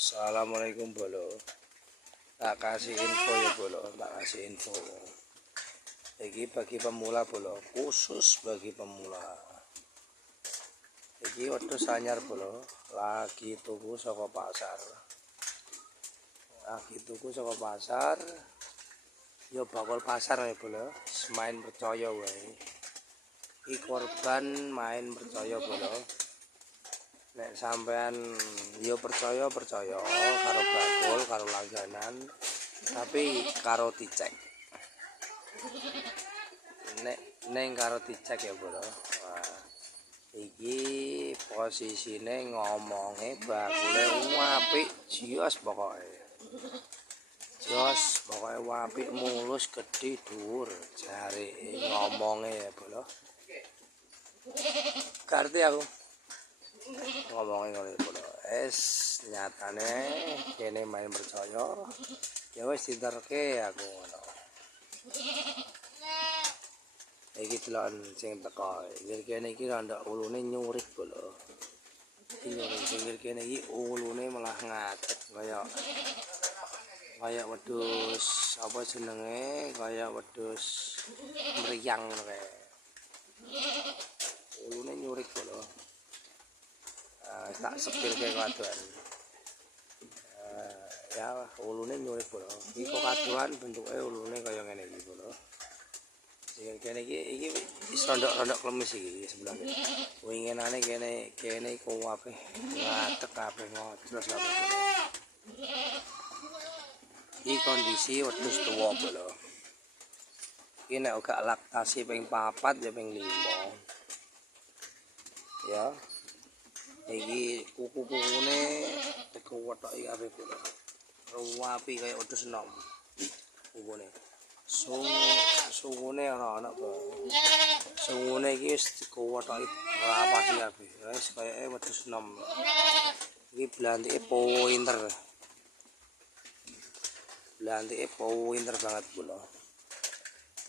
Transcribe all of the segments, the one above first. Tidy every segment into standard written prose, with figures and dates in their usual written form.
Assalamualaikum bolo. Tak kasih info ya bolo, tak kasih info. Ini bagi pemula bolo, khusus bagi pemula. Ini waktu sanyar bolo, lagi tuku saka pasar. Lagi tuku saka pasar. Yo bakal pasar ya bolo, main percaya wae. Iki korban main percaya bolo. Nek sampean yo percaya karo bakul karo langganan tapi karo dicek. Neng karo dicek ya bro. Wah, iki posisine ngomonge bakule apik jios pokoke. Jos pokoke apik mulus gedhe dhuwur jare ngomonge ya bro. Karti aku ngomongin ngono iku lho. Nyatane kene main percaya ya wis diterke aku ngono. Iki delok sing teko. Kene iki rada ulune nyurik lho. Iki nyurik sing kene iki ulune malah ngadeg kaya wedhus apa jenenge? Kaya wedhus mriyang ngono kae. Ulune nyurik lho. Tak sepil ke kaduan. Ya ulune nyurik bro. Iki kok kaduan bentuke ulune kaya ngene iki bro. Sing kene iki wis rondok-rondok klemis iki sebelah kene. Winginane kene iku apeh ngatek kabeh ngojros kabeh. Iki kondisi wedhus tuwa bro. Iki nek gak laktasi ping 4 ya ping 5. Ya. Iki kuku-kukune teko wetoki kabeh bro. Ruwapi kaya wedhus enom. Kukune. Sungune ana bro. Sungune iki wis teko wetoki rapasi kabeh. Wis kaya wedhus enom. Iki blantike pointer. Blantike pointer banget bro.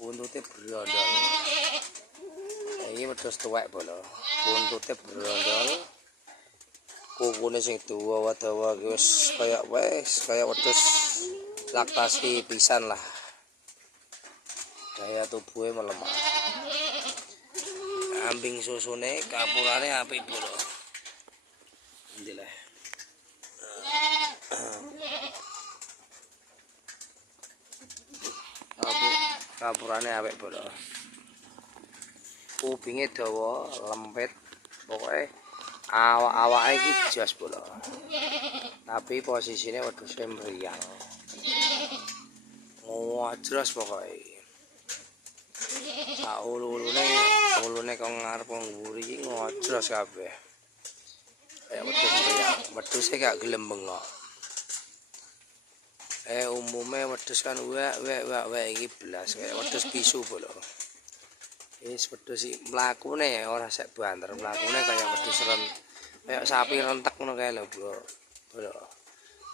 Buntute brondol. Iki wedhus tuwek bro. Buntute brondol. Kukune sing dawa-dawa wis kaya wedhus laktasi pisan lah. Daya tubuhe melemah. Ambing susune kapurane apik bro. Ndile. Kapurane apik bro. Kupinge dawa, lempit, pokoke awak-awake iki jos bolo. Tapi posisine wedhus mriyang. Ngojros pokoke. Sak ulune kok ngarep ngguri iki ngojros kabeh. Kayak wedhus mriyang, wedhuse gak gelem bengok. Umume wedhus kan wek iki blas kayak wedhus bisu bolo. Wis wedhus iki mlakune ora sek banter, mlakune kaya wedhus kayak sapi rentek ngono kae lho, Bro. Bro.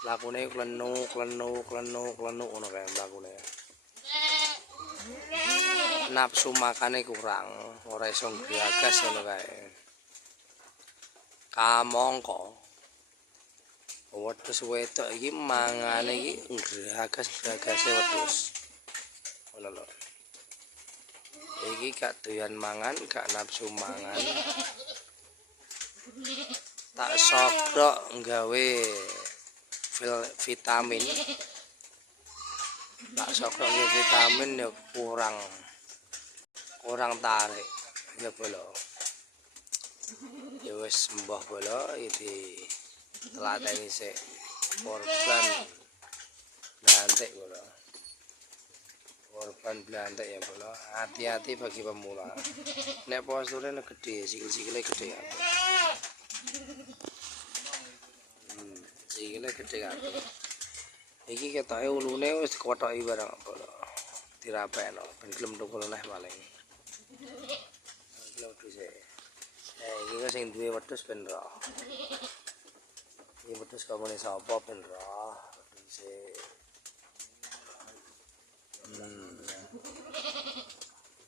Mlakune klenu ngono kae mlakune. Nafsu makane kurang, ora iso gagas ngono kae. Kamangka wedhus wedok iki mangane iki gagas-gagase wedhus. Ngono lho. Iki gak doyan mangan, gak nafsu mangan. Tak sogrok nggawe vitamin. Tak sogrok nggawe vitamin ya kurang tarik. Ya bolo. Ya wis mbah bolo iki telateni sik korban blantik bolo. Korban blantik ya bolo. Hati-hati bagi pemula. Nek posturnya gede, sikil-sikilnya gede ya. Sikile gede kabeh. Iki ketoke ulune wis dikotoki barang bolo. Dirapekno ben gelem tukul neh paling. Iki wedhuse. Iki sing duwe wedhus ben ro. Iki wedhus kamune sapa ben ro. Wedhuse.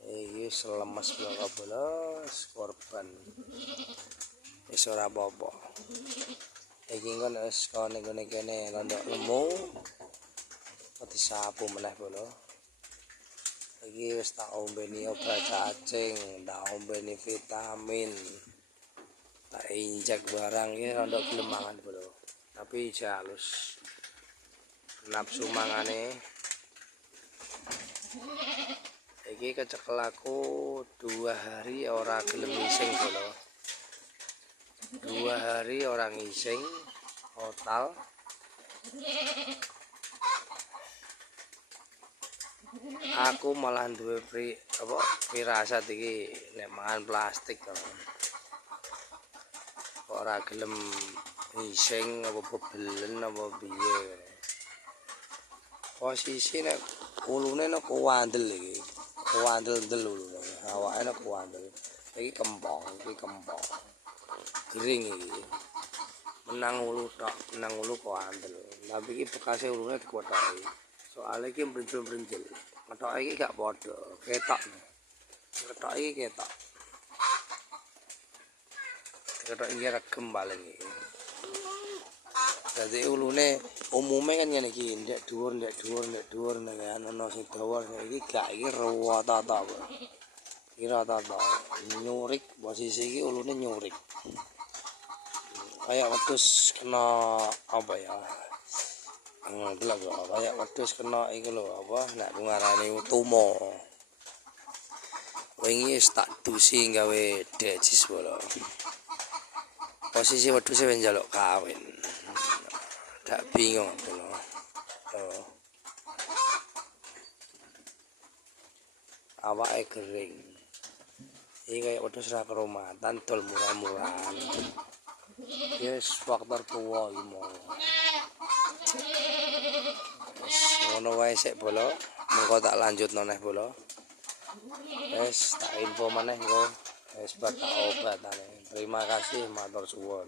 Iki selemes bloko bolos korban. Wis ora apa-apa. Iki kan wis kene kene rondok lemu. Disapu meneh bolo. Iki wis tak ombeni obat cacing, tak ombeni vitamin. Tak injek barang iki rondok gelem mangan bolo. Tapi jalus nafsu mangane. Iki kecekel aku 2 hari ora gelem ngising bolo. 2 hari orang ngising total. Aku malah duwe firasat iki nek mangan plastik kok. Ora gelem ngising apa bebelen apa piye. Posisi nek ulune nek kuwandel iki. Kuwandel ulune. Awake nek kuwandel. Iki kempong. Gering iki. Menang ulu kuwandel. Tapi iki bekase ulune dikotoki. Soale iki mbrincil-mbrincil. Ketoke iki gak padha, ketok. Ketok iki ketok. Ketok iki regem paling iki. Dadi ulune umume kan ngene iki, ndek dhuwur nek ana sing dawa iki gak iki rata-rata. Iki rata-rata. Nyurik posisi iki ulune nyurik. Kayak wedhus kena apa ya? Delok kayak wedhus kena iki lho apa nek ngarani tumo. Wingi wis tak dusi gawe decis bolo. Posisi wedhuse wis njaluk kawin. Tak bingung lho. Awake kering. Iki kayak wedhus ra keromatan dol murah-murahan. Yes, faktor tuwa iki mau. Ngono wae sik bolo, mengko tak lanjutno neh bolo. Wes tak info maneh engko wis bak obatane. Terima kasih matur suwun.